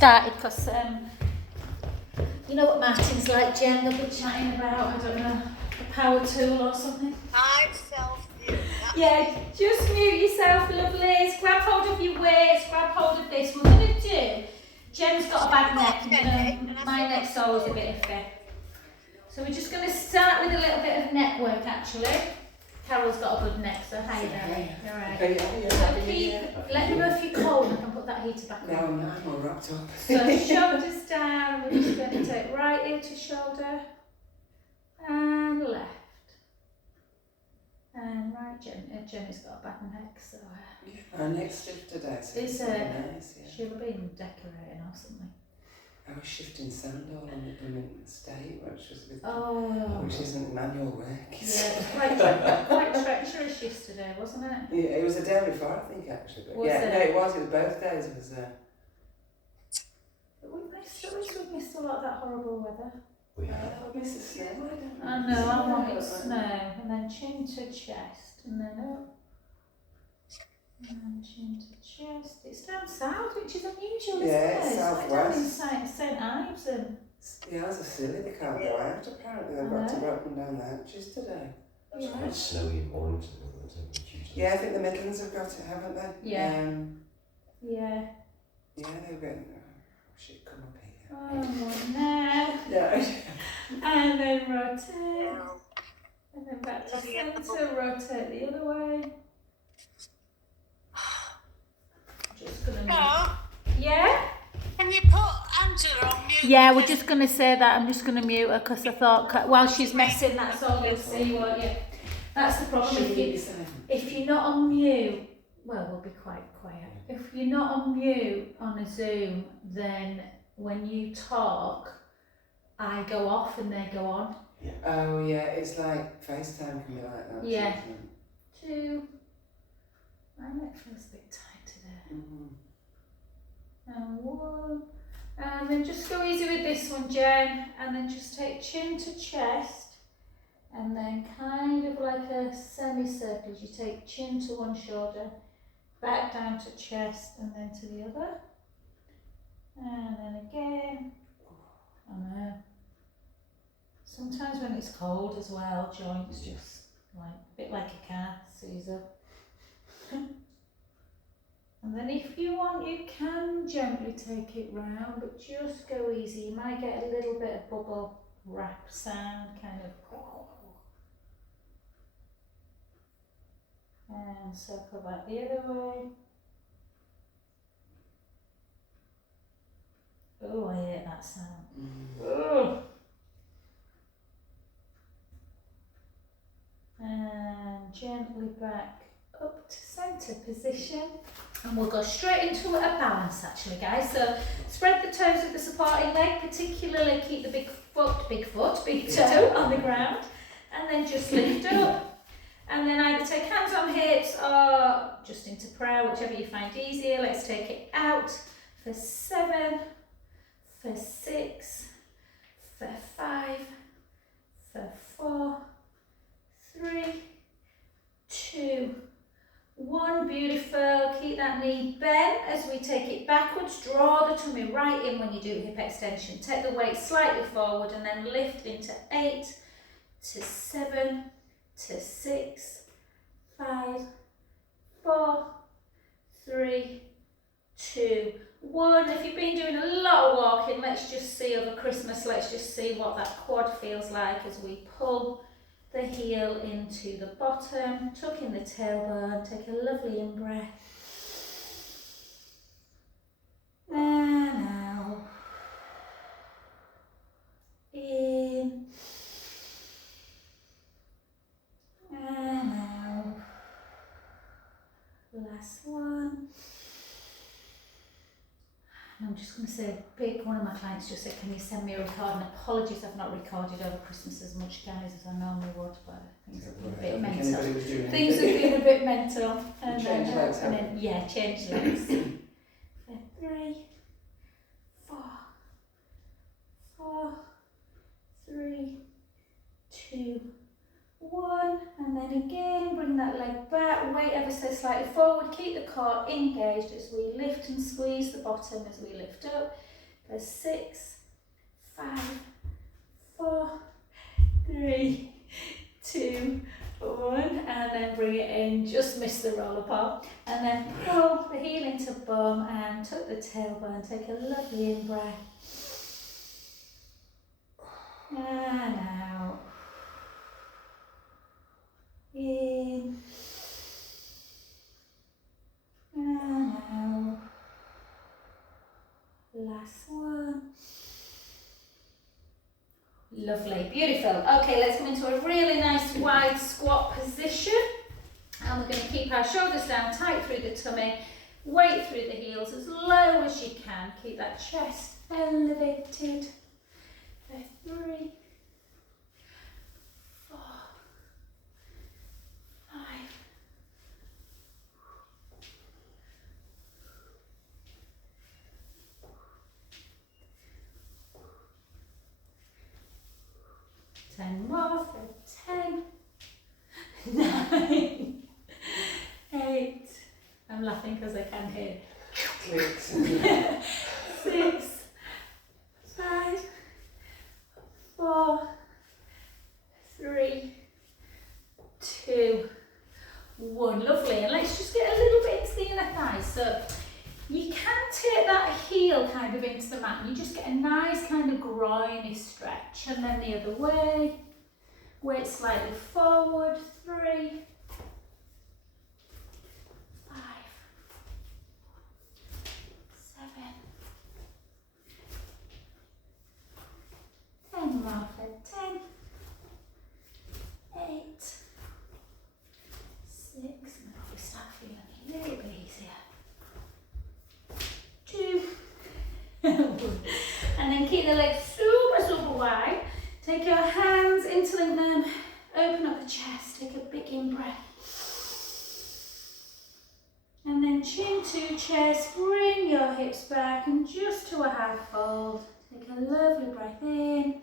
started because you know what Martin's like, Jen, they'll be chatting about, I don't know, a power tool or something. I've self-mute. Yeah, just mute yourself, lovelies. Grab hold of your weights, grab hold of this. We're going to do, Jen's got a bad neck, and my neck's always a bit iffy. So we're just going to start with a little bit of neck work actually. Carol's got a good neck, so hi there. You're right. So let me know if you're cold, I can put that heater back on. No, I'm not, I'm all wrapped up. So shoulders down, we're just going to take right ear to shoulder, and left. And right, Jenny's got a bad neck, so... My neck's stiff today, so Is it's really nice, yeah. She'll have been decorating or something. I was shifting sandal on the blooming estate, which was a bit... Oh. Which isn't manual work. Yeah, it was quite treacherous yesterday, wasn't it? Yeah, it was the day before, I think, actually. But Was yeah, it? no, it was both days. It was... But we've missed a lot of that horrible weather. We have. I miss the snow, I don't I know, I want snow. And then chin to chest, and then up. And chin to chest. It's down south, which is unusual, isn't Yeah, it? it's like down in southwest. St Ives and... The hours are silly, they can't go out apparently. They've got to go up and down the hatches today. It's quite snowy in Warrington, isn't it? Yeah, I think the Midlands have got it, haven't they? Yeah. Yeah. Yeah, they were getting... Oh, shit, come up here. Oh, now. No. And then rotate. And then back to centre, rotate the other way. Just gonna mute. Yeah? Can you put Angela on mute? Yeah, we're just gonna say that. I'm just gonna mute her because I thought while she's messing, that's all you'll see, won't you? That's the problem. If you're not on mute, well, we'll be quite quiet. If you're not on mute on a Zoom, then when you talk, I go off and they go on. Yeah. Oh yeah, it's like FaceTime can be like that. Yeah. Isn't it? 2. My neck feels a bit tight today. Mm-hmm. And 1. And then just go easy with this one, Jen. And then just take chin to chest. And then kind of like a semicircle. You take chin to one shoulder, back down to chest, and then to the other. And then again. I know. Sometimes when it's cold as well, joints just like a bit like a car, Caesar. And then if you want, you can gently take it round, but just go easy. You might get a little bit of bubble wrap sound, kind of. And circle back the other way. Oh, I hate that sound. Oh. And gently back up to centre position. And we'll go straight into a balance actually, guys. So spread the toes of the supporting leg, particularly keep the big toe on the ground. And then just lift up. And then either take hands on hips or just into prayer, whichever you find easier. Let's take it out for 7, for 6, for 5, for 4, 3, 2, 1. Beautiful. Keep that knee bent as we take it backwards. Draw the tummy right in when you do hip extension. Take the weight slightly forward and then lift into 8 to 7 to 6, 5, 4, 3, 2, 1. If you've been doing a lot of walking, let's just see over Christmas, let's just see what that quad feels like as we pull the heel into the bottom, tuck in the tailbone, take a lovely in-breath. And out. In. And out. Last one. And I'm just going to say, one of my clients just said, can you send me a recording? Apologies, I've not recorded over Christmas as much, guys, as I normally would, but things have been a bit mental. Things have been a bit mental. And then, yeah, change legs. For 3, 4, 4, 3, 2, 1, and then again bring that leg back, weight ever so slightly forward, keep the core engaged as we lift and squeeze the bottom as we lift up. for 6, 5, 4, 3, 2, 1, and then bring it in, just miss the roll apart, and then pull the heel into bum and tuck the tailbone, take a lovely in breath, and out, in, and out, last one. Lovely, beautiful. Okay, let's come into a really nice wide squat position. And we're going to keep our shoulders down tight through the tummy, weight through the heels as low as you can. Keep that chest elevated. For 3, 4, 5, 10 more for 10, 9, 8, I'm laughing because I can hear, Clicks. 6, 5, 4, 3, 2, 1. Lovely. And let's just get a little bit into the inner thighs. So you can take that heel kind of into the mat and you just get a nice kind of groiny stretch. And then the other way. Weight slightly forward. 3, 5, 7, 10 more for 10, 8, 6, and we start feeling a little bit easier. 2, and then keep the legs super wide. Take your hands, interlink them, open up the chest, take a big in breath. And then chin to chest, bring your hips back and just to a half fold. Take a lovely breath in.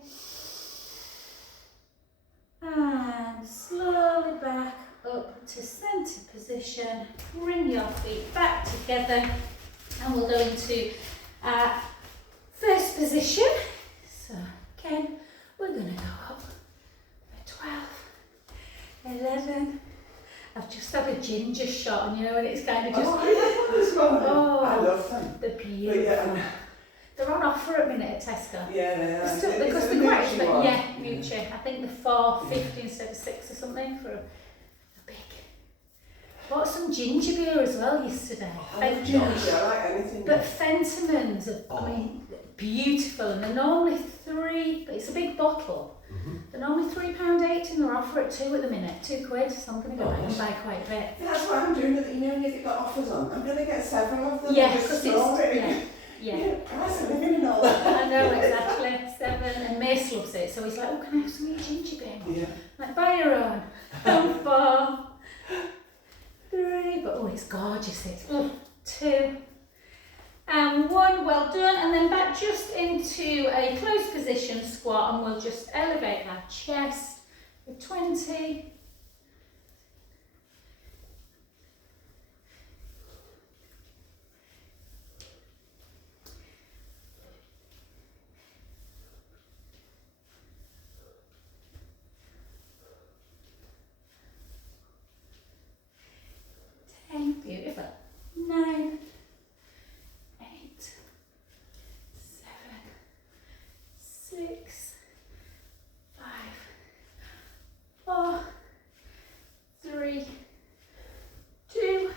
And slowly back up to centre position. Bring your feet back together. And we'll go into our first position. So again, we're going to go up for 12, 11. I've just had a ginger shot, and you know when it's kind of just. Oh, I love this one. Oh, I love them. they're beautiful. Yeah. They're on offer at the minute at Tesco. Yeah, Because they're quite expensive. Yeah, Mutual. I think they're $4.50 instead of $6 or something for a big. Bought some ginger beer as well yesterday. I love ginger. I like anything. But Fentimans are, I mean, beautiful, and they're normally 3, but it's a big bottle. They're normally £3.80 and they're offer at 2 at the minute, £2, so I'm going to go back and buy quite a bit. That's what I'm doing, you know, when you get the offers on. I'm going to get several of them. Yeah, and because just store it. yeah. Price of living and all that. I know, exactly. 7, and Mace loves it, so he's like, oh, can I have some of your ginger beer? Yeah. Like, buy your own. 4, 3, but oh, it's gorgeous. It's 2, and 1, well done. And then back just into a closed position squat, and we'll just elevate our chest for 20. Beautiful. 9, 8, 7, 6, 5, 4, 3, 2,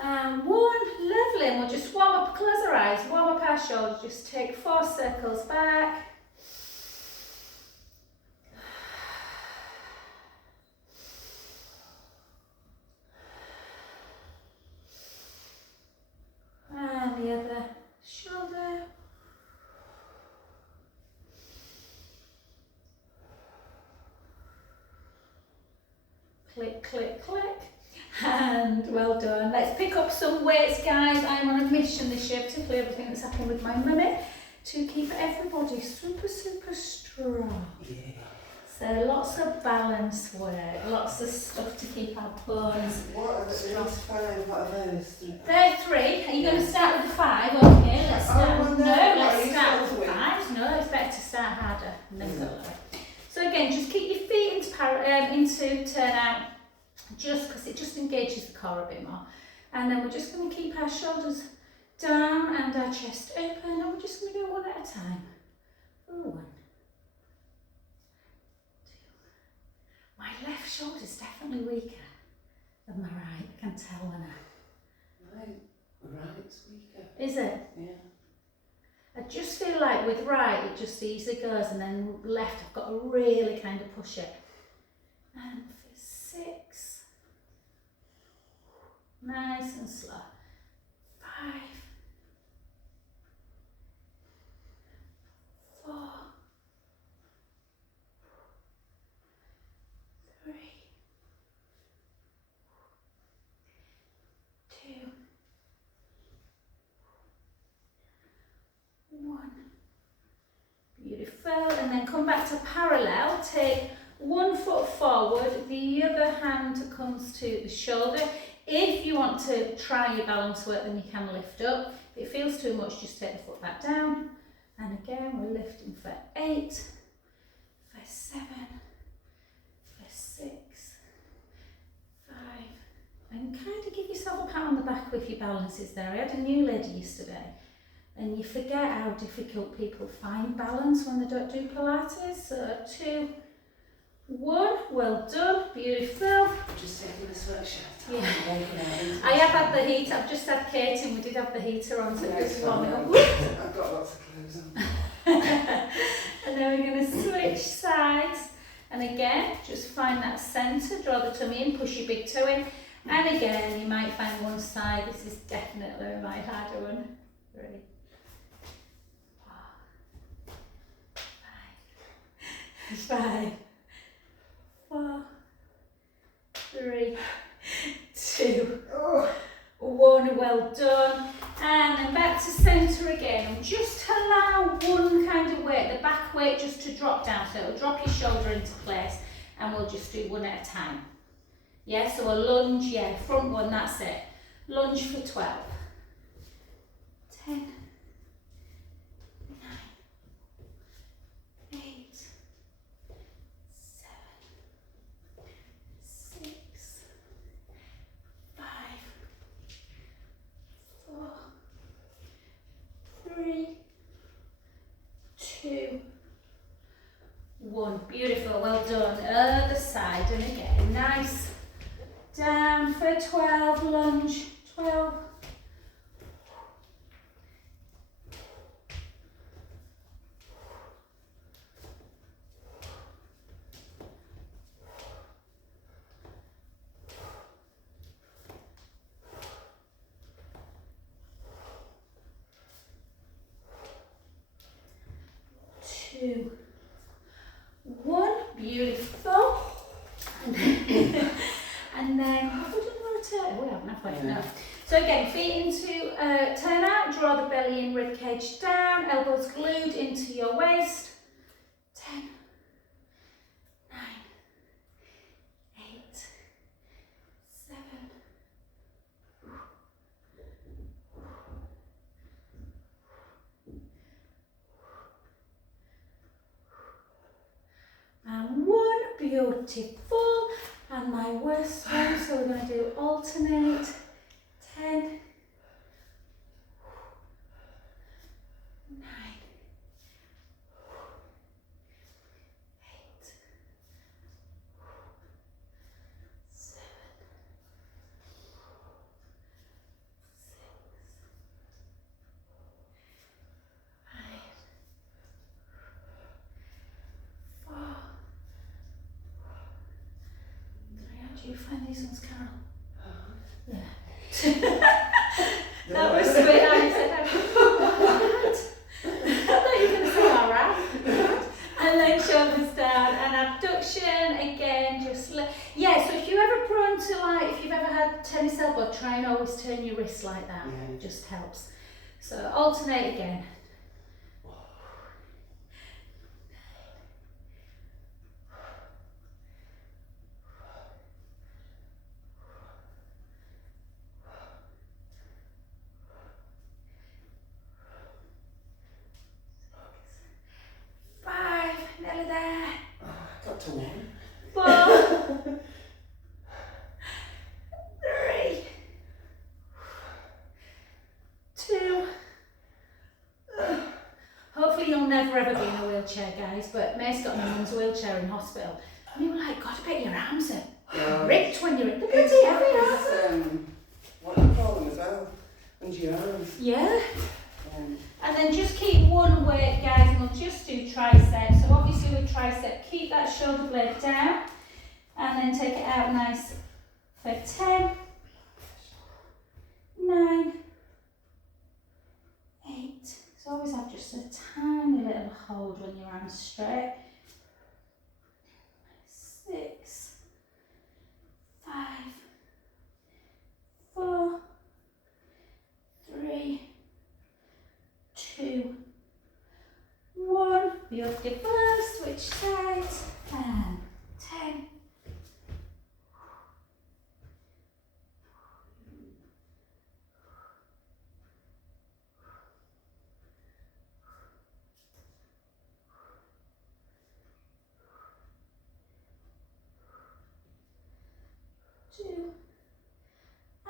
and 1. Lovely. And we'll just warm up, close our eyes, warm up our shoulders. Just take 4 circles back. And the other shoulder. Click, click, click. And well done. Let's pick up some weights, guys. I'm on a mission this year, particularly everything that's happened with my mummy, to keep everybody super strong. Yeah. So lots of balance work, lots of stuff to keep our bones strong. What are those? They're 3. Are you going to start with the 5? Okay, let's start. Oh, No, let's 2, turn out, just because it just engages the core a bit more. And then we're just going to keep our shoulders down and our chest open, and we're just going to go one at a time. For 1, 2. My left shoulder's definitely weaker than my right, I can tell when Right's weaker. Is it? Yeah. I just feel like with right it just easily goes, and then left I've got to really kind of push it. And for 6, nice and slow. 5, 4, 3, 2, 1. Beautiful. And then come back to parallel. Take one foot forward, the other hand comes to the shoulder. If you want to try your balance work, then you can lift up. If it feels too much, just take the foot back down. And again, we're lifting for 8, for 7, for 6, 5. And kind of give yourself a pat on the back with your balances there. I had a new lady yesterday, and you forget how difficult people find balance when they don't do Pilates. So 2, 1, well done, beautiful. Just taking the sweatshirt. Yeah. Out. I have had the heat, I've just had Kate and we did have the heater on, so Yeah, this it's morning. fine. I've got lots of clothes on. And then we're going to switch sides. And again, just find that centre, draw the tummy in, push your big toe in. And again, you might find one side, this is definitely my harder one. 3, 4, 5, 4, 3, 2, 1, well done. And then back to centre again. And just allow one kind of weight, the back weight just to drop down. So it'll drop your shoulder into place, and we'll just do one at a time. Yeah, so a lunge, yeah, front one, that's it. Lunge for 12. 10, 9, 8, 7, 6, 5, 4, 3, 2, 1. Beautiful, well done. Other side, and again, nice. Down for 12, lunge, 12. 2, 1. Beautiful. And then have we done rotate? We haven't, have we? No. So again, feet into turn out, draw the belly in, rib cage down, elbows glued into your waist. 10, 9, 8, 7, 1. Beautiful. And my worst one, so we're going to do alternate. 10, 9, 8, 7, 6, 5, 4. How do you find these ones, Carol? Yeah. That was sweet. I said, what? I thought you were going to say alright. And then shoulders down and abduction again. Just yeah. So if you're ever prone to, like, if you've ever had tennis elbow, try and always turn your wrist like that. Yeah. It just helps. So alternate again. 5, nearly there. Got to 1. 4, hopefully you'll never ever be in a wheelchair, guys, but May's got my mum's wheelchair in hospital. And you were like, God, I bet your arms are ripped when you're in the bloody heavy arms. What do you call them as well? Under your arms. Yeah. And then just keep one weight, guys, and we'll just do triceps. So obviously with tricep, keep that shoulder blade down and then take it out nice for 10, 9, 8. So always have just a tiny little hold when your arm's straight. 6, 5, 4, 3, 2, 1. Beautiful. Switch sides and 10.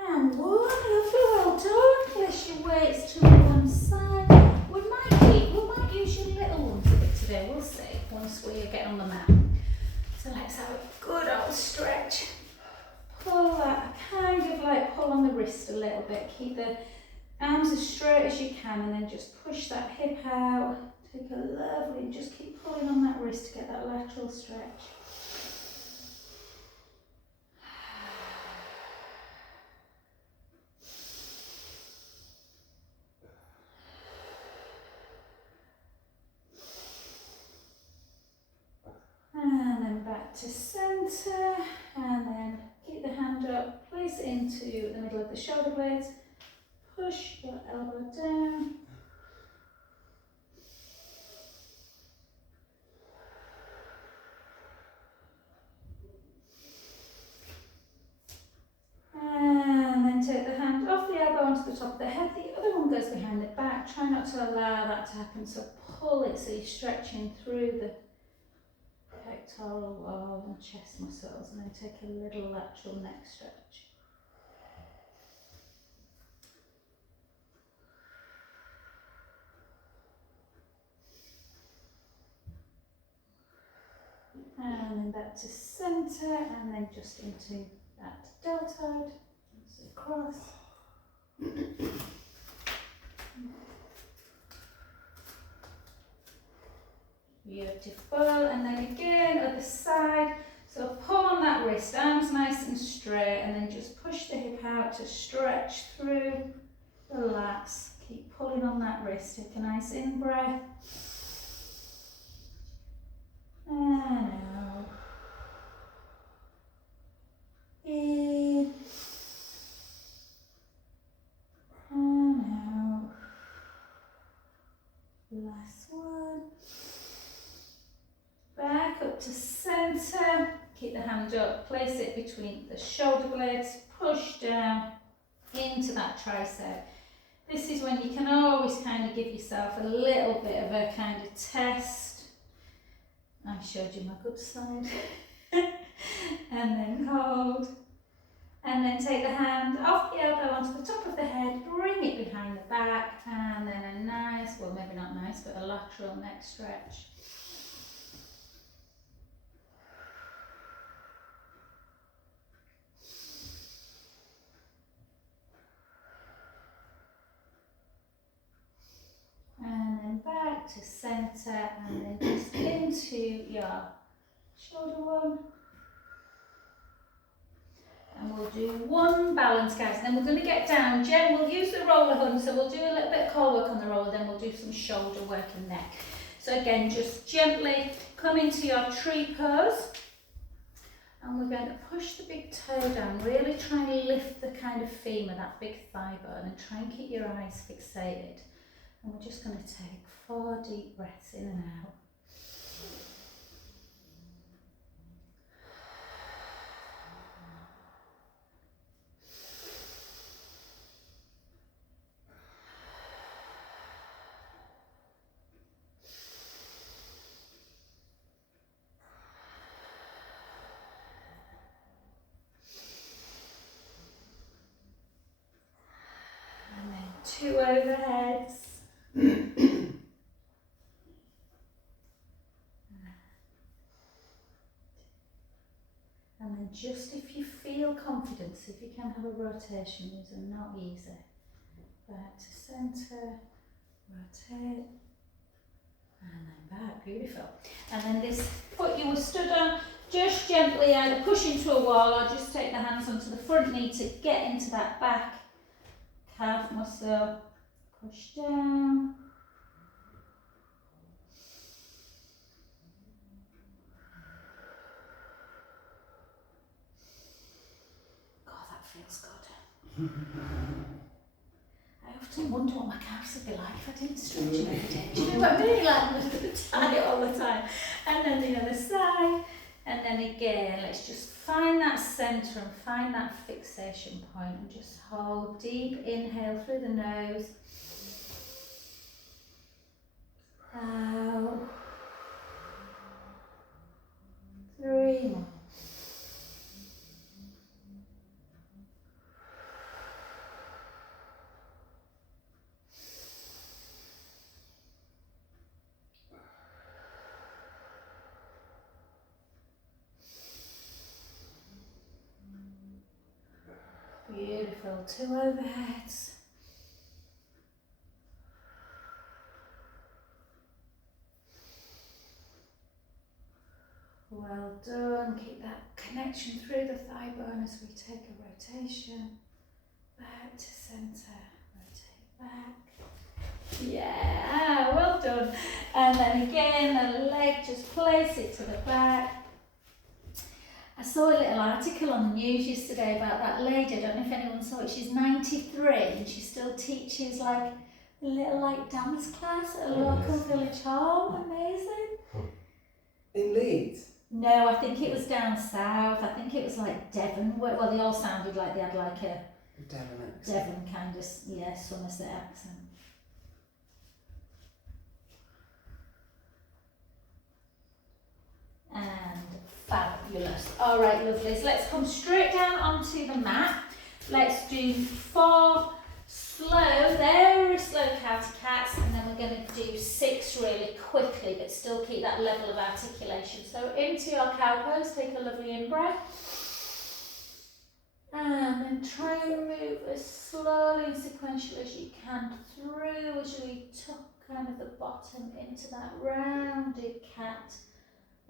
And 1. Lovely, well done. Lift your weights to one side. We might use your little ones a bit today, we'll see, once we get on the mat. So let's have a good old stretch. Pull that, kind of like pull on the wrist a little bit. Keep the arms as straight as you can and then just push that hip out. Take a lovely, just keep pulling on that wrist to get that lateral stretch. And then back to centre, and then keep the hand up, place it into the middle of the shoulder blades, push your elbow down. And then take the hand off the elbow onto the top of the head, the other one goes behind the back. Try not to allow that to happen, so pull it so you're stretching through the pectoral wall and chest muscles, and then take a little lateral neck stretch. And then back to centre, and then just into that deltoid, so across. Beautiful, and then again other side, so pull on that wrist, arms nice and straight, and then just push the hip out to stretch through, relax, keep pulling on that wrist, take a nice in breath, and out, in, and out, last one. Back up to centre, keep the hand up, place it between the shoulder blades, push down into that tricep. This is when you can always kind of give yourself a little bit of a kind of test. I showed you my good side. And then hold. And then take the hand off the elbow onto the top of the head, bring it behind the back, and then a nice, well maybe not nice, but a lateral neck stretch. And then back to centre, and then just into your shoulder one. And we'll do one balance, guys, and then we're going to get down. Jen, we'll use the roller hun, so we'll do a little bit of core work on the roller, then we'll do some shoulder work and neck. So again, just gently come into your tree pose. And we're going to push the big toe down, really try and lift the kind of femur, that big thigh bone, and try and keep your eyes fixated. And we're just going to take 4 deep breaths in and out. And then 2 overheads. then just if you feel confident, see if you can have a rotation. These are not easy. Back to centre, rotate, and then back. Beautiful. And then this foot you were stood on, just gently either push into a wall or just take the hands onto the front knee to get into that back calf muscle. Push down. God, that feels good. I often wonder what my calves would be like if I didn't stretch every day. Do you know what I mean? Like, tight all the time. And then the other side. And then again, let's just find that centre and find that fixation point and just hold. Deep inhale through the nose. Out. 3 more. Beautiful. 2 overheads. Well done. Keep that connection through the thigh bone as we take a rotation. Back to centre. Rotate back. Yeah, well done. And then again, the leg, just place it to the back. I saw a little article on the news yesterday about that lady. I don't know if anyone saw it. She's 93 and she still teaches like a little like dance class at a local village hall. Amazing. In Leeds? No, I think it was down south. I think it was like Devon. Well, they all sounded like they had like a Devon accent. Devon kind of, yeah, Somerset accent. And fabulous. All right, lovelies. Let's come straight down onto the mat. Let's do 4 slow, very slow counter cats, and then we're going to do 6 really quickly, but still keep that level of articulation. So into your cow pose, take a lovely in-breath. And then try and move as slowly and sequentially as you can through as we tuck kind of the bottom into that rounded cat,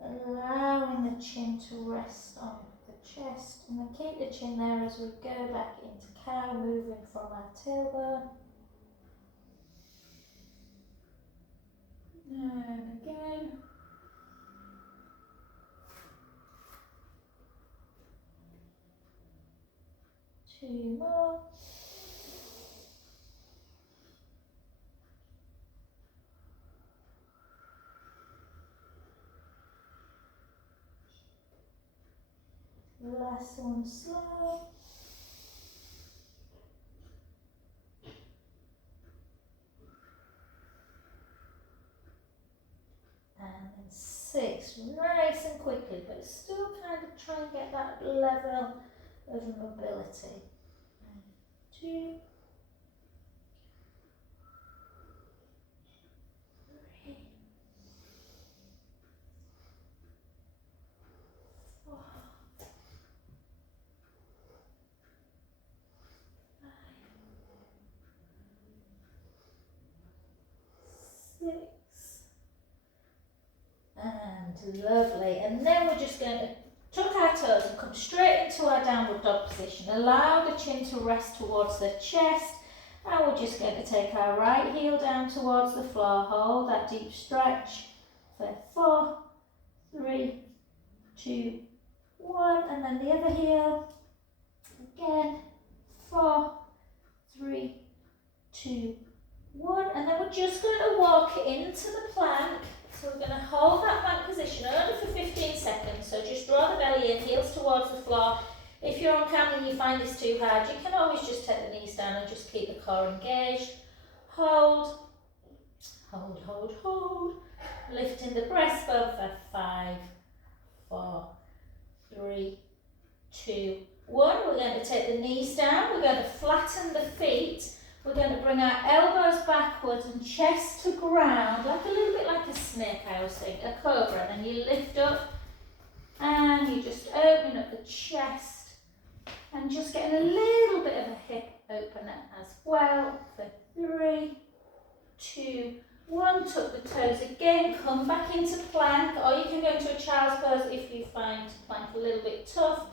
allowing the chin to rest on the chest, and then keep the chin there as we go back into cow, moving from our tailbone. And again. Two more. Last one slow. And then 6, nice and quickly, but still kind of try and get that level of mobility. 2, 3, 4, 5, 6, and lovely. And then we're just going to tuck our toes and come straight into our downward dog position. Allow the chin to rest towards the chest, and we're just going to take our right heel down towards the floor. Hold that deep stretch for 4, 3, 2, 1, and then the other heel. Again, 4, 3, 2, 1, and then we're just going to walk into the plank. So we're going to hold that plank position only for 15 seconds. So just draw the belly in, heels towards the floor. If you're on camera and you find this too hard, you can always just take the knees down and just keep the core engaged. Hold, hold, hold, hold. Lifting the breastbone for 5, 4, 3, 2, 1. We're going to take the knees down. We're going to flatten the feet. We're going to bring our elbows backwards and chest to ground, like a little bit like a snake, I always think, a cobra. And then you lift up And you're just opening up the chest and just getting a little bit of a hip opener as well. For 3, 2, 1. Tuck the toes again. Come back into plank, or you can go into a child's pose if you find plank a little bit tough.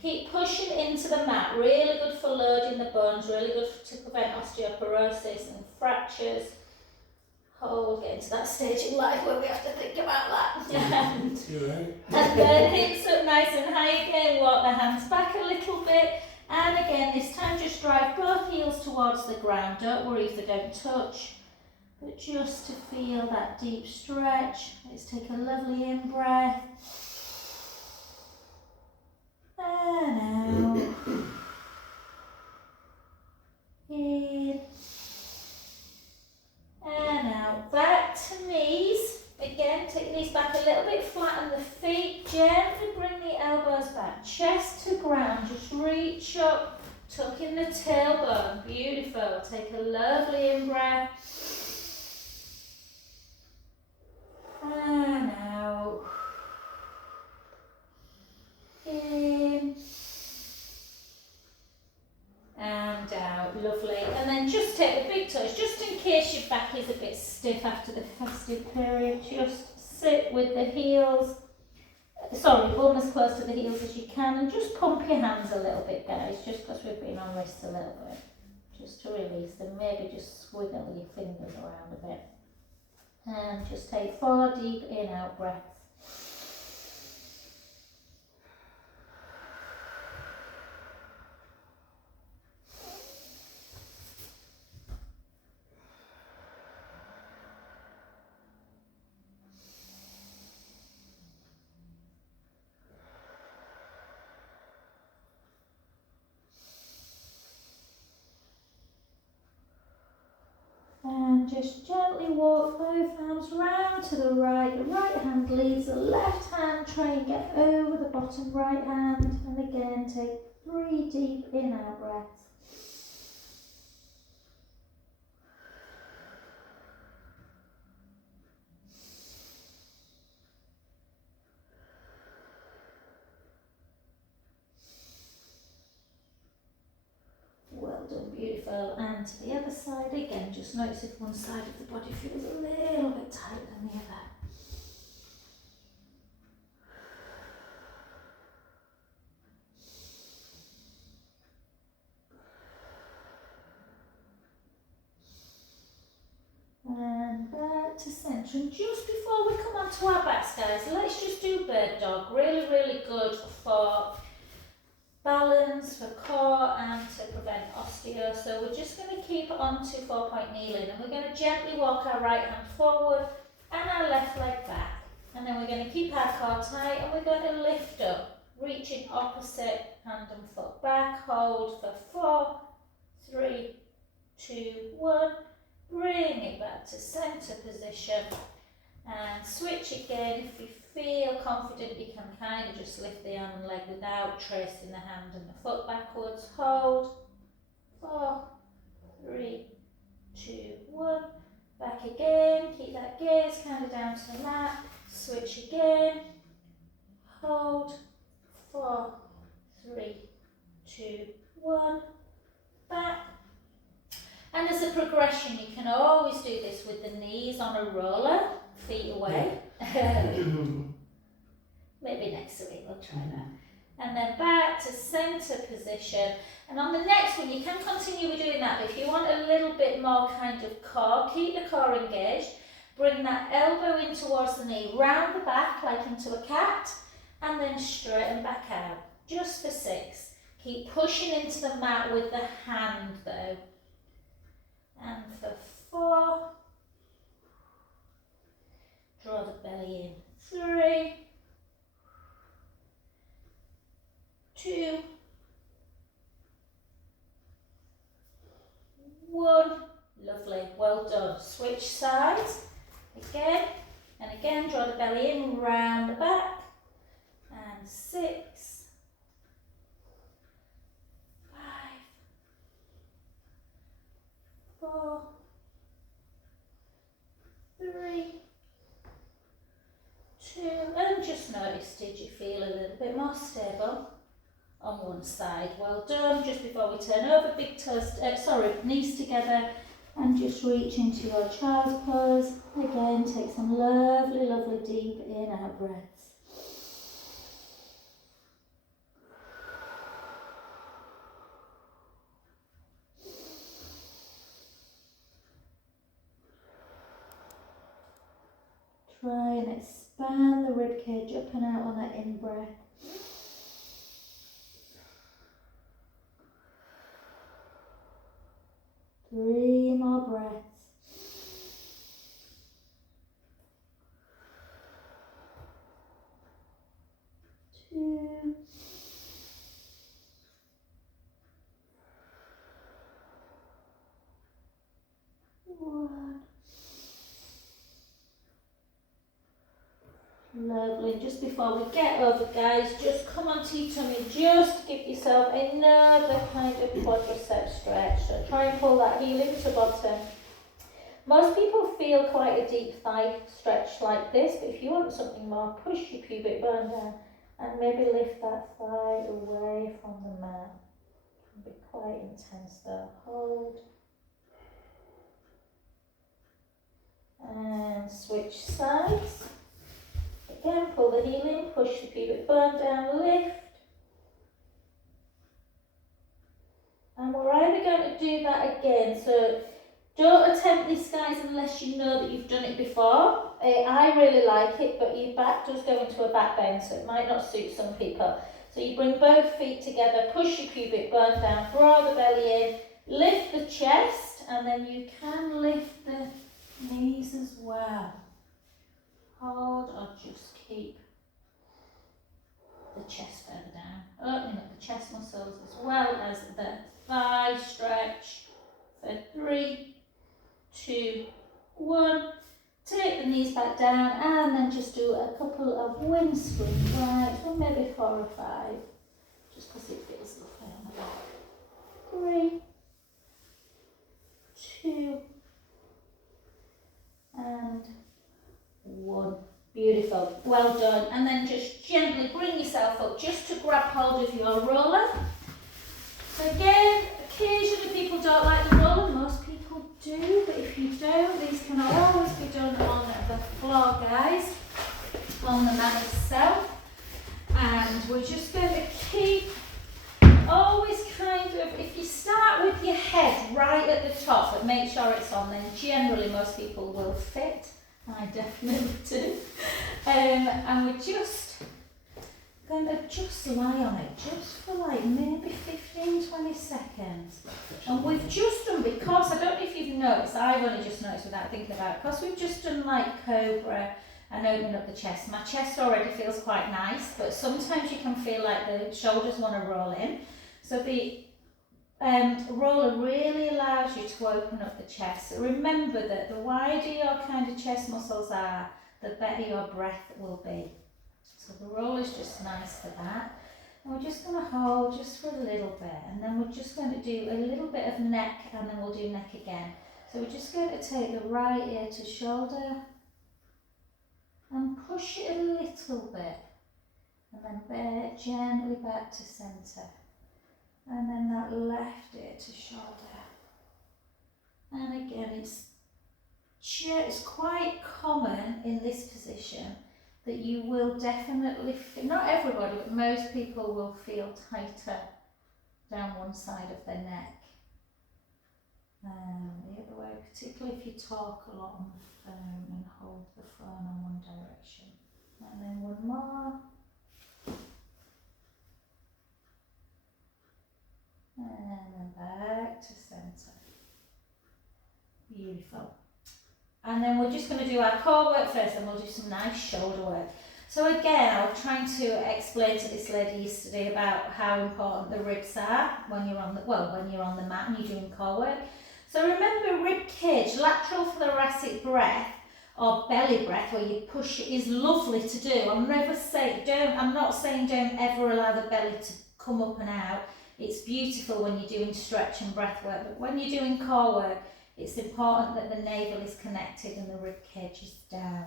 Keep pushing into the mat. Really good for loading the bones. Really good to prevent osteoporosis and fractures. Hold, get into that stage in life where we have to think about that. You're right. And then hips up nice and high again. Walk the hands back a little bit. And again, this time just drive both heels towards the ground. Don't worry if they don't touch, but just to feel that deep stretch. Let's take a lovely in-breath. And out. In. And out. Back to knees. Again, take the knees back a little bit, flatten the feet, gently bring the elbows back, chest to ground, just reach up, tuck in the tailbone, beautiful. Take a lovely in-breath. And out. In. And out, lovely. And then just take the big toes, just in case your back is a bit stiff after the festive period, just sit with the heels, bum as close to the heels as you can, and just pump your hands a little bit, guys, just because we've been on wrists a little bit, just to release them. Maybe just squiggle your fingers around a bit. And just take 4 deep in-out breaths. And just gently walk both arms round to the right. The right hand leads the left hand. Try and get over the bottom right hand. And again, take 3 deep in-out breaths. Well done, beautiful. And to the other side again, just notice if one side of the body feels a little bit tighter than the other. And back to centre. And just before we come on to our backs, guys, let's just do bird dog. Really, really good for balance, for core, and to prevent osteo. So we're just going to keep on to 4-point kneeling, and we're going to gently walk our right hand forward and our left leg back. And then we're going to keep our core tight, and we're going to lift up, reaching opposite hand and foot back. Hold for 4, 3, 2, 1. Bring it back to centre position. And switch again. If you feel confident, you can kind of just lift the arm and leg without tracing the hand and the foot backwards. Hold. 4, 3, 2, 1. Back again. Keep that gaze kind of down to the mat. Switch again. Hold. 4, 3, 2, 1. Back. And as a progression, you can always do this with the knees on a roller, feet away. Maybe next week we'll try that. And then back to centre position. And on the next one, you can continue with doing that, but if you want a little bit more kind of core, keep the core engaged. Bring that elbow in towards the knee, round the back like into a cat, and then straighten back out. Just for 6. Keep pushing into the mat with the hand though. And for 4, draw the belly in. 3, 2, 1. Lovely, well done. Switch sides again and again. Draw the belly in, round the back. And 6, 5, 4, 3, 2, and done. Just notice, did you feel a little bit more stable on one side? Well done. Just before we turn over, big toes, knees together, and just reach into your child's pose. Again, take some lovely, lovely deep in, out breaths. Try and expand the rib cage up and out on that in breath. 3 more breaths. 2. 1. Lovely. Just before we get over, guys, just come onto your tummy. Just give yourself another kind of quadricep stretch. So try and pull that heel into bottom. Most people feel quite a deep thigh stretch like this, but if you want something more, push your pubic bone down and maybe lift that thigh away from the mat. It can be quite intense though. Hold. And switch sides. Again, pull the heel in, push the pubic bone down, lift. And we're either going to do that again. So don't attempt this, guys, unless you know that you've done it before. I really like it, but your back does go into a back bend, so it might not suit some people. So you bring both feet together, push your pubic bone down, draw the belly in, lift the chest, and then you can lift the knees as well. Hold or just keep the chest further down, opening up the chest muscles as well as the thigh stretch for 3, 2, 1. Take the knees back down and then just do a couple of windscreen flights, or maybe 4 or 5, just because it feels lovely on the back. 3, 2, and 1. Beautiful. Well done. And then just gently bring yourself up just to grab hold of your roller. So again, occasionally people don't like the roller. Most people do, but if you don't, these can always be done on the floor, guys, on the mat itself. And we're just going to keep always kind of, if you start with your head right at the top, but make sure it's on, then generally most people will fit. I definitely do. And we're just going to just lie on it, just for like maybe 15-20 seconds. And we've just done, because I don't know if you've noticed, I've only just noticed without thinking about it, because we've just done like cobra and opening up the chest. My chest already feels quite nice, but sometimes you can feel like the shoulders want to roll in. So the roller really allows you to open up the chest. So remember that the wider your kind of chest muscles are, the better your breath will be. So the roller is just nice for that. And we're just going to hold just for a little bit, and then we're just going to do a little bit of neck, and then we'll do neck again. So we're just going to take the right ear to shoulder and push it a little bit, and then bear gently back to centre. And then that left ear to shoulder. And again, it's quite common in this position that you will definitely feel, not everybody, but most people will feel tighter down one side of their neck. The other way, particularly if you talk a lot on the phone and hold the phone in one direction. And then one more. And then back to centre. Beautiful. And then we're just going to do our core work first, and we'll do some nice shoulder work. So again, I was trying to explain to this lady yesterday about how important the ribs are when you're on the mat and you're doing core work. So remember, rib cage, lateral thoracic breath or belly breath, where you push, is lovely to do. I'm not saying don't ever allow the belly to come up and out. It's beautiful when you're doing stretch and breath work, but when you're doing core work, it's important that the navel is connected and the rib cage is down.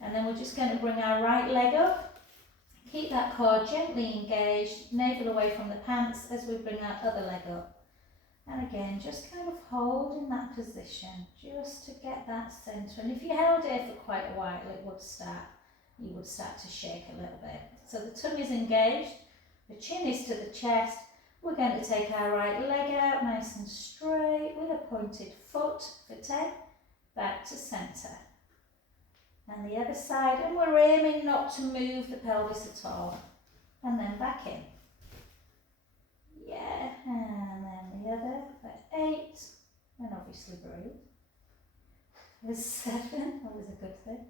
And then we're just going to bring our right leg up Keep that core gently engaged, navel away from the pants as we bring our other leg up. And again, just kind of hold in that position, just to get that centre. And if you held here for quite a while, you would start to shake a little bit. So the tummy's engaged, the chin is to the chest. We're going to take our right leg out nice and straight with a pointed foot for 10, back to centre. And the other side, and we're aiming not to move the pelvis at all. And then back in. Yeah, and then the other for 8, and obviously breathe. For 7, always a good thing.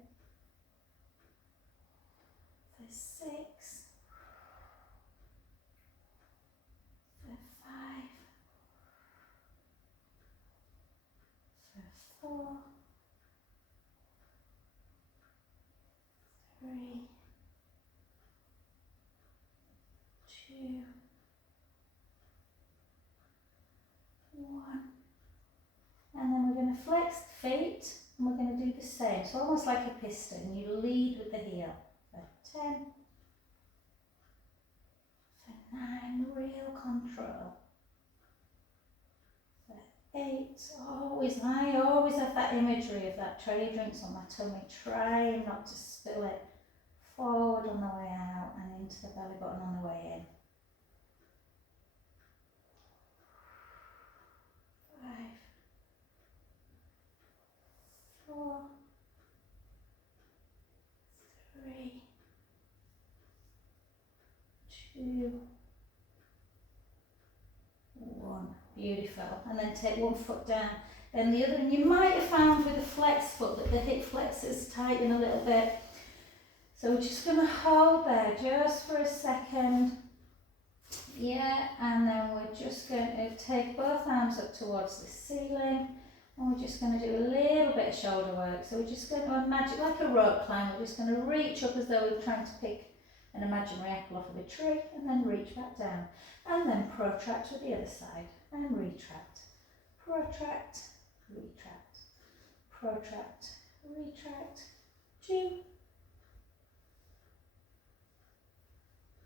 For 6. For 5. For 4. 3. 2. 1. And then we're going to flex the feet and we're going to do the same. So almost like a piston, you lead with the heel. For 10. For 9, real control. For 8, I always have that imagery of that tray of drinks on my tummy, trying not to spill it forward on the way out and into the belly button on the way in. 5, 4, 3, 2, 1. Beautiful. And then take one foot down, then the other. And you might have found with the flex foot that the hip flexors tighten a little bit. So we're just going to hold there just for a second. Yeah, and then we're just going to take both arms up towards the ceiling. And we're just going to do a little bit of shoulder work. So we're just going to imagine, like a rope climb, we're just going to reach up as though we're trying to pick an imaginary apple off of a tree, and then reach back down. And then protract with the other side, and retract. Protract, retract. Protract, retract. 2,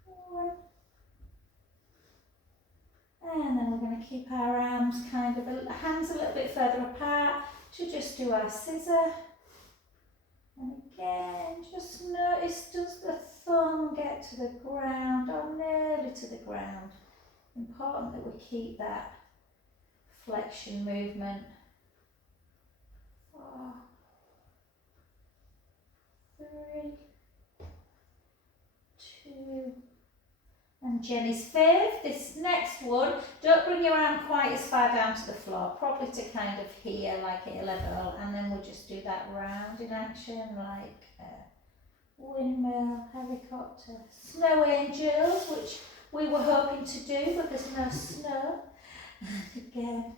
1. And then we're going to keep our arms kind of, hands a little bit further apart to just do our scissor. And again, just notice, does the thumb get to the ground or nearly to the ground? Important that we keep that flexion movement. 4, 3, 2, and Jenny's 5th. This next one, don't bring your arm quite as far down to the floor, probably to kind of here, like at a level, and then we'll just do that round in action, like a windmill, helicopter, snow angels, which we were hoping to do, but there's no snow. And again.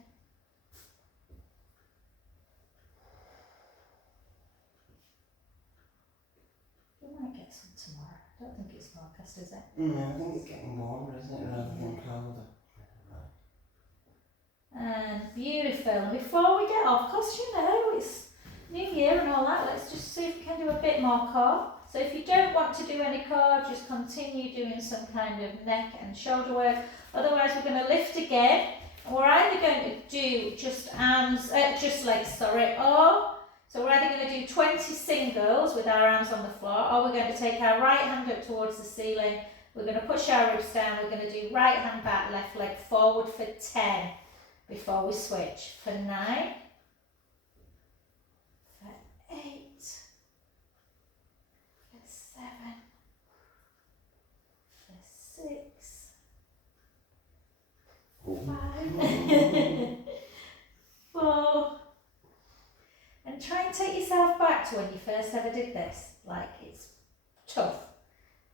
We might get some tomorrow. I don't think it's forecast, is it? No, I think it's getting warmer, isn't it, rather than colder. And beautiful. And before we get off, because you know it's New Year and all that, let's just see if we can do a bit more core. So if you don't want to do any core, just continue doing some kind of neck and shoulder work. Otherwise, we're going to lift again. And we're either going to do just legs, or so we're either going to do 20 singles with our arms on the floor, or we're going to take our right hand up towards the ceiling. We're going to push our ribs down. We're going to do right hand back, left leg forward for 10 before we switch. For 9, for 8, for 7, for 6, 5, 4, and try and take yourself back to when you first ever did this. Like, it's tough.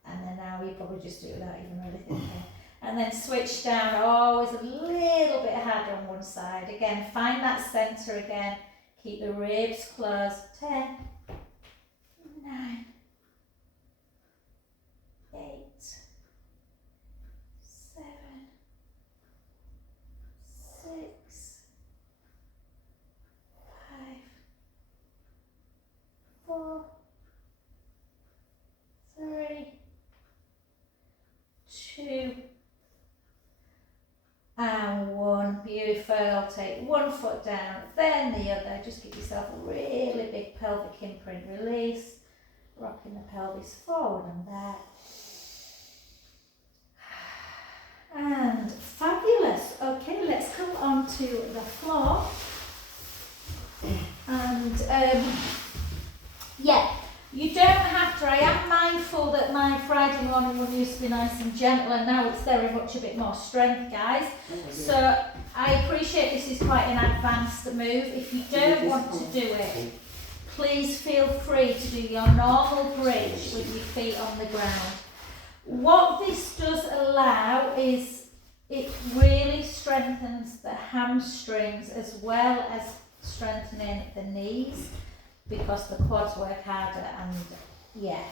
And then now you probably just do it without even really thinking. And then switch down, always a little bit harder on one side. Again, find that centre again. Keep the ribs closed. 10, 9, 8, 7, 6, 5, 4, 3, rotate one foot down, then the other. Just give yourself a really big pelvic imprint release, rocking the pelvis forward and back. And fabulous. Okay, let's come on to the floor. And yeah, you don't have to. I am mindful that my Friday morning one used to be nice and gentle, and now it's very much a bit more strength, guys. So I appreciate this is quite an advanced move. If you don't want to do it, please feel free to do your normal bridge with your feet on the ground. What this does allow is it really strengthens the hamstrings as well as strengthening the knees, because the quads work harder, and yeah.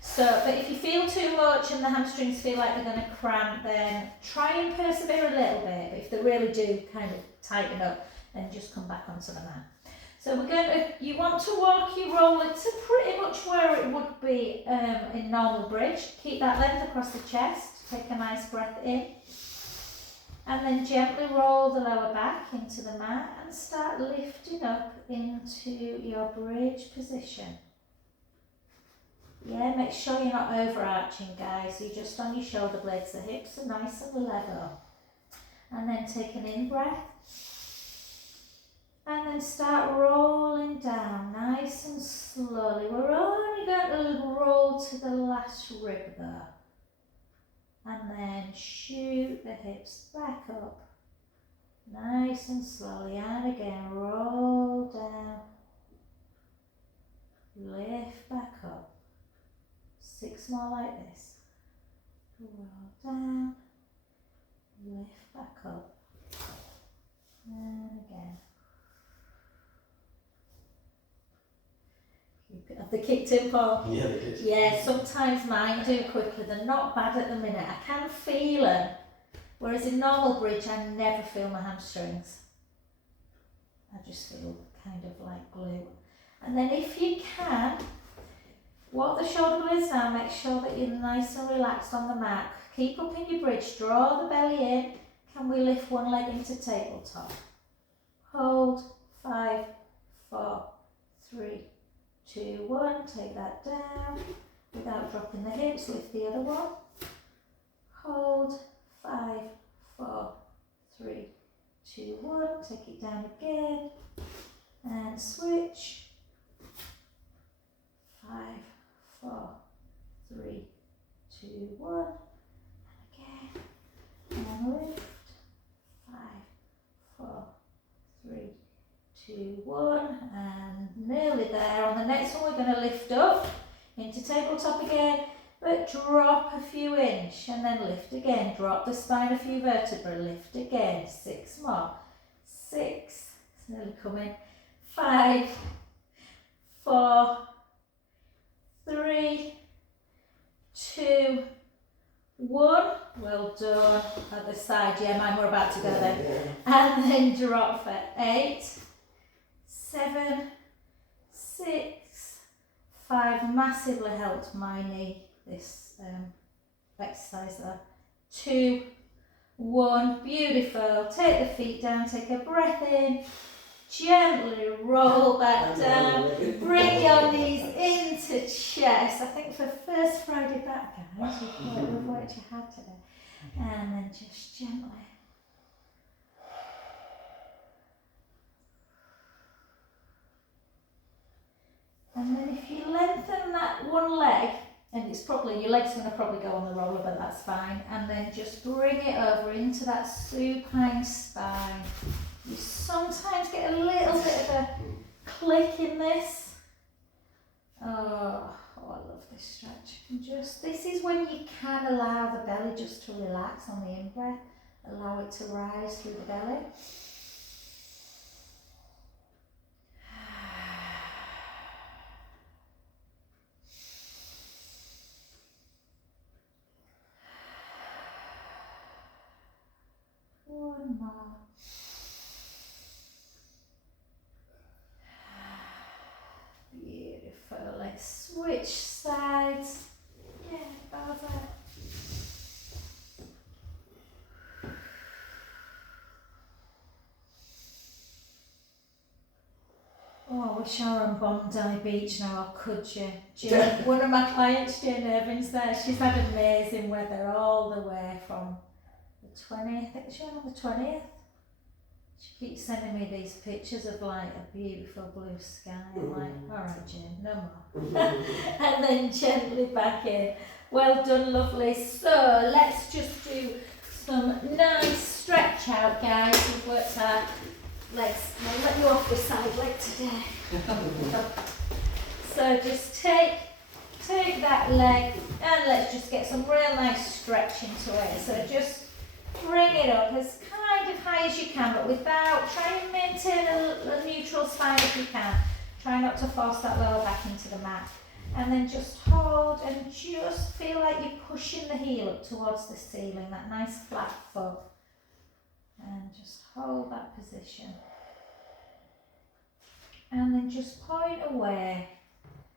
So, but if you feel too much and the hamstrings feel like they're going to cramp, then try and persevere a little bit. But if they really do kind of tighten up, then just come back onto the mat. So we're going to, you want to walk your roller to pretty much where it would be in normal bridge. Keep that length across the chest. Take a nice breath in. And then gently roll the lower back into the mat and start lifting up into your bridge position. Yeah, make sure you're not overarching, guys. You're just on your shoulder blades. The hips are nice and level. And then take an in-breath. And then start rolling down nice and slowly. We're only going to roll to the last rib there. And then shoot the hips back up. Nice and slowly. And again, roll down. Lift back up. 6 more like this. Roll down. Lift back up. And again. Have they kicked in, Paul? Yeah, they did. Yeah, sometimes mine do quickly. They're not bad at the minute. I can feel them. Whereas in normal bridge, I never feel my hamstrings. I just feel kind of like glue. And then if you can, walk the shoulder blades down. Make sure that you're nice and relaxed on the mat. Keep up in your bridge. Draw the belly in. Can we lift one leg into tabletop? Hold. 5, 4, 3, 2, 1, take that down, without dropping the hips, lift the other one, hold, 5, 4, 3, 2, 1, take it down again, and switch, 5, 4, 3, 2, 1, and again, and lift, 5, 4, 3, 2, 1, and nearly there. On the next one, we're going to lift up into tabletop again, but drop a few inch, and then lift again. Drop the spine a few vertebrae, lift again. 6 more. 6, it's nearly coming. 5, 4, 3, 2, 1. Well done. Other side, yeah, mine were about to go there. And then drop for 8. 7, 6, 5, massively helped my knee, this exercise there. 2, 1, beautiful. Take the feet down, take a breath in, gently roll back down, bring your knees into chest. I think for first Friday back, guys, we've worked your hard today. And then just gently. And then if you lengthen that one leg, and it's probably, your leg's going to probably go on the roller, but that's fine. And then just bring it over into that supine spine. You sometimes get a little bit of a click in this. Oh, I love this stretch. And just, this is when you can allow the belly just to relax on the in-breath. Allow it to rise through the belly. One more. Beautiful. Let's switch sides. Yeah, over. wish I were on Bondi Beach now, or could you? Jen, one of my clients, Jane Irvin's there, she's had amazing weather all the way from the 20th, I think she went on the 20th. She keeps sending me these pictures of like a beautiful blue sky. I'm like, alright Jane, no more. And then gently back in. Well done, lovely. So let's just do some nice stretch out, guys. We've worked our legs. I'll let you off this side leg today. So just take that leg and let's just get some real nice stretch into it. So just bring it up as kind of high as you can, but without, try and maintain a neutral spine if you can. Try not to force that lower back into the mat. And then just hold and just feel like you're pushing the heel up towards the ceiling, that nice flat foot. And just hold that position. And then just point away.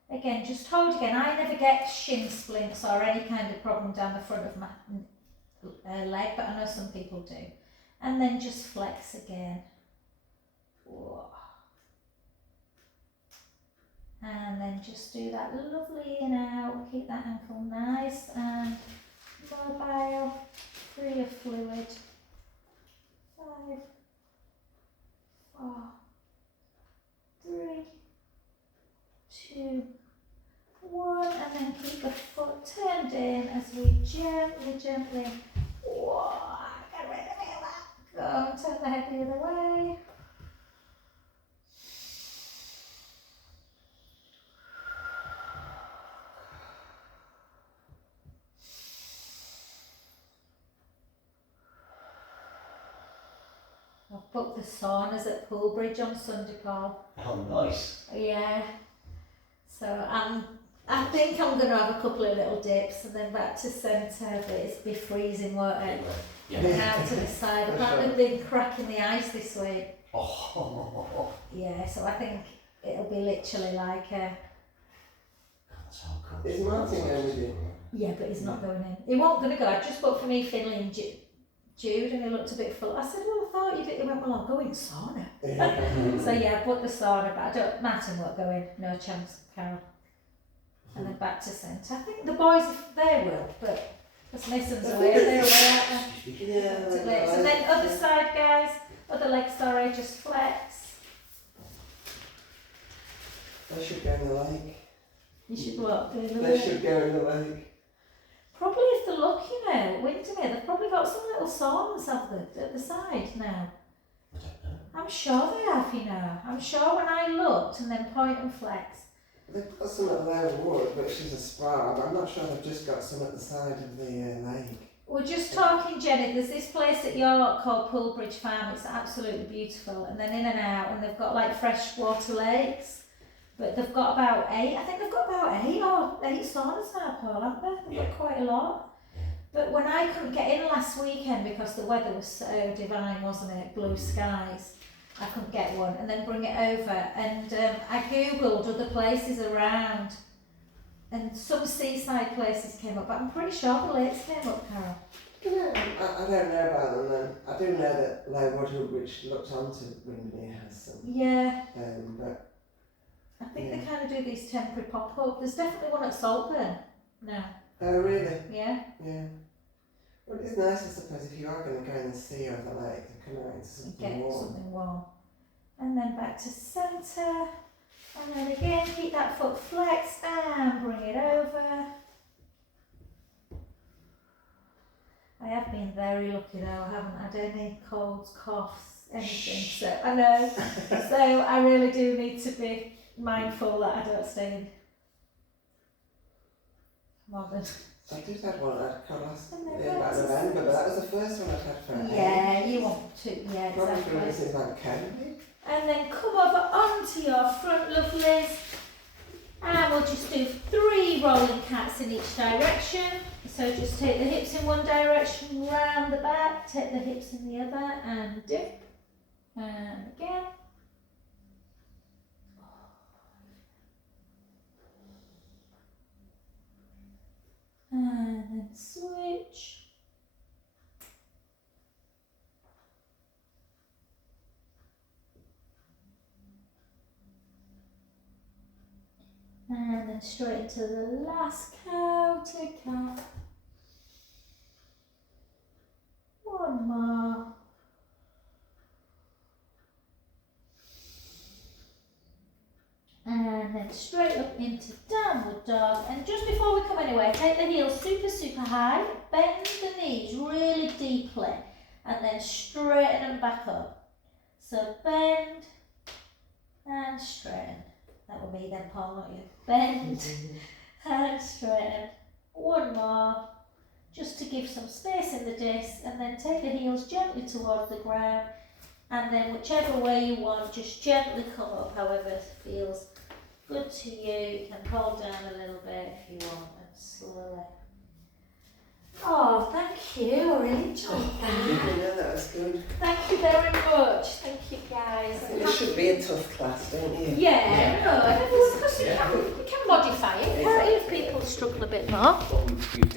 Again, just hold again. I never get shin splints or any kind of problem down the front of my leg, but I know some people do. And then just flex again. Whoa. And then just do that lovely in out. Keep that ankle nice and mobile, free of fluid. 5, 4, 3, 2, 1, and then keep the foot turned in as we gently, whoa, get rid of that. Go and turn the head the other way. I've booked the saunas at Poolbridge on Sunday, Paul. Oh, nice. Yeah. So I think I'm going to have a couple of little dips and then back to centre, but it'll be freezing, won't it? Yeah. And out to the side. Apparently they've been cracking the ice this week. Oh. Yeah, so I think it'll be literally like a... That's how cool. Is Martin going with you? Yeah, but he's not going in. He won't going to go. I just booked for me, Finley and Jude, and he looked a bit full. I said, well, I thought you did. He went, well, I'll go in sauna. So yeah, I booked the sauna, but Martin won't go in. No chance, Carol. And then back to centre. I think the boys, if they will, but the Masons away, they're away, aren't they? Yeah. So then other side, guys, other leg, sorry, just flex. They should go in the lake. You should what? Do in the They lake? should go in the lake. Probably if they're lucky now, Windermere, they've probably got some little saunas have they, at the side now. I don't know. I'm sure they have, you know. I'm sure when I looked and then point and flex. They've got some at Lower Wood, which is a spa, but I'm not sure they've just got some at the side of the lake. We're just talking, Jenny, there's this place at York called Poolbridge Farm, it's absolutely beautiful, and then in and out, and they've got like freshwater lakes, but they've got about 8, I think they've got about 8 saunas now, Paul, haven't they? They've got quite a lot. But when I couldn't get in last weekend because the weather was so divine, wasn't it, blue skies, I couldn't get one, and then bring it over, and I googled other places around, and some seaside places came up, but I'm pretty sure the lakes came up, Carol. I don't know about them then. I do know that Lower Wood, which looks onto Windermere, has some. Yeah, But I think they kind of do these temporary pop-up. There's definitely one at Saltburn now. oh really? Yeah. Yeah. Well, it is nice, I suppose, if you are going to go in the sea or the lake, to come out into something Get warm. something warm. And then back to centre. And then again, keep that foot flexed and bring it over. I have been very lucky though, I haven't had any colds, coughs, anything. So I know. So I really do need to be mindful that I don't stay in modern. I did have one I'd got last And then year, about back to November, but that was the first one I'd had for Yeah, ages. you want to, yeah, Probably exactly. since like COVID. And then come over onto your front, lovelies. And we'll just do 3 rolling cats in each direction. So just take the hips in one direction, round the back, take the hips in the other, and dip. And again. And then switch. then straight into the last cow to cat. One more. And then straight up into downward dog. And just before we come anywhere, take the heels super, super high, bend the knees really deeply, and then straighten them back up. So bend and straighten. That will be then, Paul, not you. Bend and straighten. One more, just to give some space in the disc, and then take the heels gently towards the ground, and then whichever way you want, just gently come up, however it feels good to you. You can hold down a little bit if you want, and slowly. Oh, thank you. I really enjoyed that. Yeah, that was good. Thank you very much. Thank you, guys. It should be a tough class, don't you? Yeah, no, because Yeah. we can modify it, can't we, if people struggle a bit more. What we've